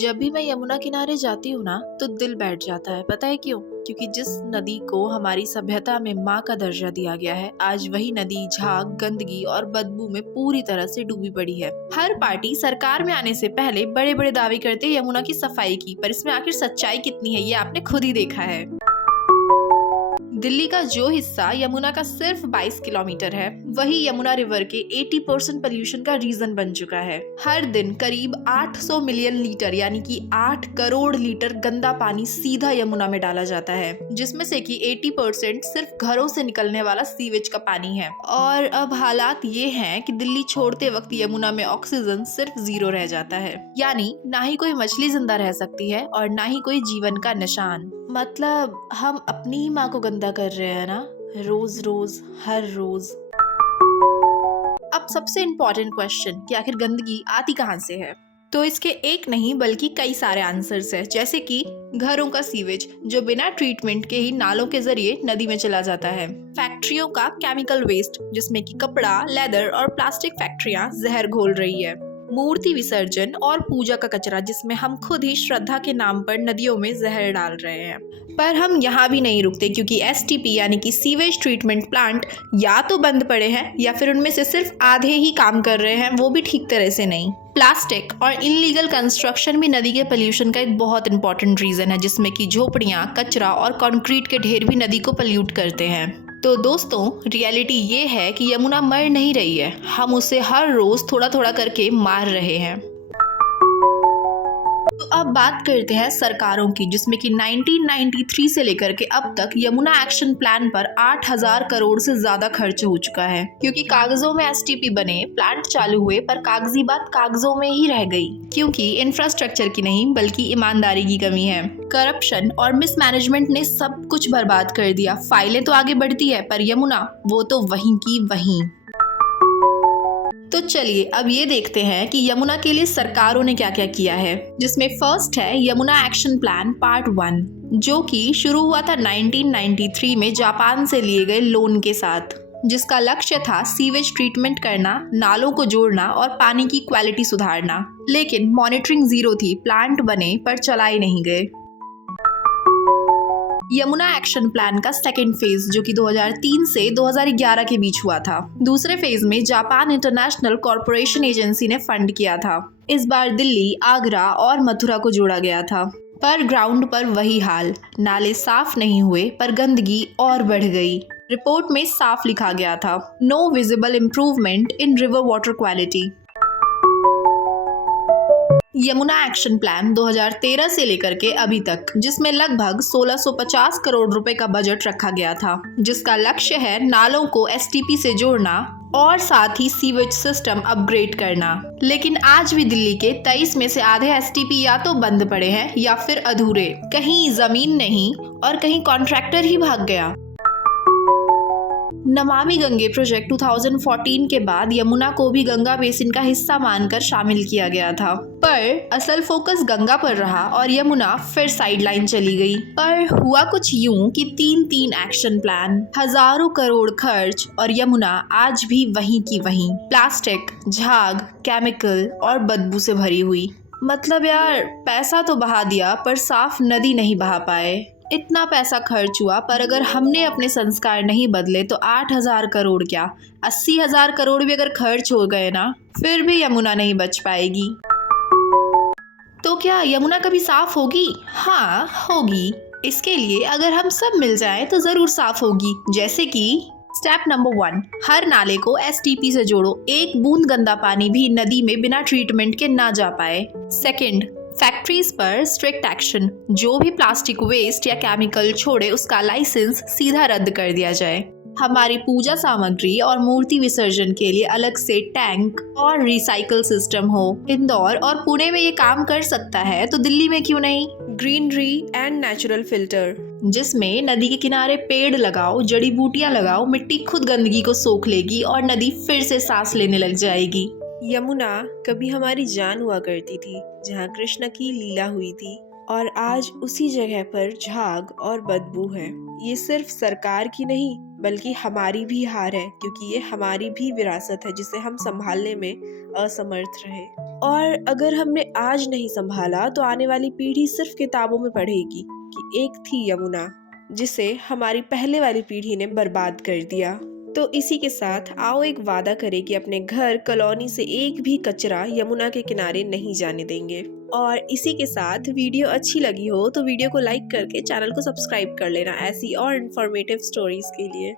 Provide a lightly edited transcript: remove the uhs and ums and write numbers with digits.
जब भी मैं यमुना किनारे जाती हूँ ना तो दिल बैठ जाता है। पता है क्यों? क्योंकि जिस नदी को हमारी सभ्यता में माँ का दर्जा दिया गया है, आज वही नदी झाग, गंदगी और बदबू में पूरी तरह से डूबी पड़ी है। हर पार्टी सरकार में आने से पहले बड़े बड़े दावे करते यमुना की सफाई की, पर इसमें आखिर सच्चाई कितनी है ये आपने खुद ही देखा है। दिल्ली का जो हिस्सा यमुना का सिर्फ 22 किलोमीटर है, वही यमुना रिवर के 80% पोल्यूशन का रीजन बन चुका है। हर दिन करीब 800 मिलियन लीटर यानी कि 8 करोड़ लीटर गंदा पानी सीधा यमुना में डाला जाता है, जिसमें से कि 80% सिर्फ घरों से निकलने वाला सीवेज का पानी है। और अब हालात ये हैं कि दिल्ली छोड़ते वक्त यमुना में ऑक्सीजन सिर्फ 0 रह जाता है, यानी ना ही कोई मछली जिंदा रह सकती है और ना ही कोई जीवन का निशान। मतलब हम अपनी ही माँ को गंदा कर रहे हैं ना, रोज रोज हर रोज। अब सबसे इम्पोर्टेंट क्वेश्चन कि आखिर गंदगी आती कहाँ से है? तो इसके एक नहीं बल्कि कई सारे आंसर्स है, जैसे कि घरों का सीवेज जो बिना ट्रीटमेंट के ही नालों के जरिए नदी में चला जाता है, फैक्ट्रियों का केमिकल वेस्ट जिसमें कि कपड़ा, लेदर और प्लास्टिक फैक्ट्रियां जहर घोल रही है, मूर्ति विसर्जन और पूजा का कचरा जिसमें हम खुद ही श्रद्धा के नाम पर नदियों में जहर डाल रहे हैं। पर हम यहाँ भी नहीं रुकते, क्योंकि एसटीपी यानी कि सीवेज ट्रीटमेंट प्लांट या तो बंद पड़े हैं या फिर उनमें से सिर्फ आधे ही काम कर रहे हैं, वो भी ठीक तरह से नहीं। प्लास्टिक और इनलीगल कंस्ट्रक्शन भी नदी के पोल्यूशन का एक बहुत इंपॉर्टेंट रीजन है, जिसमें कि झोपड़ियाँ, कचरा और कंक्रीट के ढेर भी नदी को पोल्यूट करते हैं। तो दोस्तों, रियलिटी ये है कि यमुना मर नहीं रही है, हम उसे हर रोज थोड़ा थोड़ा करके मार रहे हैं। तो अब बात करते हैं सरकारों की, जिसमें कि 1993 से लेकर के अब तक यमुना एक्शन प्लान पर 8,000 करोड़ से ज्यादा खर्च हो चुका है। क्योंकि कागजों में एसटीपी बने, प्लांट चालू हुए, पर कागजी बात कागजों में ही रह गई, क्योंकि इंफ्रास्ट्रक्चर की नहीं बल्कि ईमानदारी की कमी है। करप्शन और मिसमैनेजमेंट ने सब कुछ बर्बाद कर दिया। फाइलें तो आगे बढ़ती है, पर यमुना वो तो वहीं की वहीं। तो चलिए अब ये देखते हैं कि यमुना के लिए सरकारों ने क्या क्या किया है, जिसमें फर्स्ट है यमुना एक्शन प्लान पार्ट 1, जो कि शुरू हुआ था 1993 में जापान से लिए गए लोन के साथ, जिसका लक्ष्य था सीवेज ट्रीटमेंट करना, नालों को जोड़ना और पानी की क्वालिटी सुधारना। लेकिन मॉनिटरिंग 0 थी, प्लांट बने पर चलाए नहीं गए। यमुना एक्शन प्लान का सेकेंड फेज, जो कि 2003 से 2011 के बीच हुआ था, दूसरे फेज में जापान इंटरनेशनल कॉर्पोरेशन एजेंसी ने फंड किया था। इस बार दिल्ली, आगरा और मथुरा को जोड़ा गया था, पर ग्राउंड पर वही हाल, नाले साफ नहीं हुए पर गंदगी और बढ़ गई। रिपोर्ट में साफ लिखा गया था, no visible improvement in river water quality. Yamuna action plan 2013 से लेकर के अभी तक, जिसमें लगभग 1650 करोड़ रुपए का बजट रखा गया था, जिसका लक्ष्य है नालों को एसटीपी से जोड़ना और साथ ही सीवेज सिस्टम अपग्रेड करना। लेकिन आज भी दिल्ली के 23 में से आधे एसटीपी या तो बंद पड़े हैं या फिर अधूरे, कहीं जमीन नहीं और कहीं कॉन्ट्रैक्टर ही भाग गया। नमामि गंगे प्रोजेक्ट 2014 के बाद यमुना को भी गंगा बेसिन का हिस्सा मानकर शामिल किया गया था, पर असल फोकस गंगा पर रहा और यमुना फिर साइडलाइन चली गई। पर हुआ कुछ यूं कि 3 एक्शन प्लान, हजारों करोड़ खर्च और यमुना आज भी वहीं की वहीं, प्लास्टिक, झाग, केमिकल और बदबू से भरी हुई। मतलब यार, पैसा तो बहा दिया पर साफ नदी नहीं बहा पाए। इतना पैसा खर्च हुआ, पर अगर हमने अपने संस्कार नहीं बदले तो 8,000 करोड़ क्या 80,000 करोड़ भी अगर खर्च हो गए ना, फिर भी यमुना नहीं बच पाएगी। तो क्या यमुना कभी साफ होगी? हाँ होगी। इसके लिए अगर हम सब मिल जाएं तो जरूर साफ होगी। जैसे कि स्टेप नंबर 1, हर नाले को एसटीपी से जोड़ो, एक बूंद गंदा पानी भी नदी में बिना ट्रीटमेंट के ना जा पाए। सेकंड, फैक्ट्रीज पर स्ट्रिक्ट एक्शन, जो भी प्लास्टिक वेस्ट या केमिकल छोड़े उसका लाइसेंस सीधा रद्द कर दिया जाए। हमारी पूजा सामग्री और मूर्ति विसर्जन के लिए अलग से टैंक और रिसाइकल सिस्टम हो। इंदौर और पुणे में ये काम कर सकता है, तो दिल्ली में क्यों नहीं? ग्रीनरी एंड नेचुरल फिल्टर, जिसमें नदी के किनारे पेड़ लगाओ, जड़ी बूटियां लगाओ, मिट्टी खुद गंदगी को सोख लेगी और नदी फिर से सांस लेने लग जाएगी। यमुना कभी हमारी जान हुआ करती थी, जहाँ कृष्ण की लीला हुई थी, और आज उसी जगह पर झाग और बदबू है। ये सिर्फ सरकार की नहीं बल्कि हमारी भी हार है, क्योंकि ये हमारी भी विरासत है जिसे हम संभालने में असमर्थ रहे। और अगर हमने आज नहीं संभाला तो आने वाली पीढ़ी सिर्फ किताबों में पढ़ेगी कि एक थी यमुना जिसे हमारी पहले वाली पीढ़ी ने बर्बाद कर दिया। तो इसी के साथ आओ एक वादा करें कि अपने घर कॉलोनी से एक भी कचरा यमुना के किनारे नहीं जाने देंगे। और इसी के साथ वीडियो अच्छी लगी हो तो वीडियो को लाइक करके चैनल को सब्सक्राइब कर लेना ऐसी और इन्फॉर्मेटिव स्टोरीज के लिए।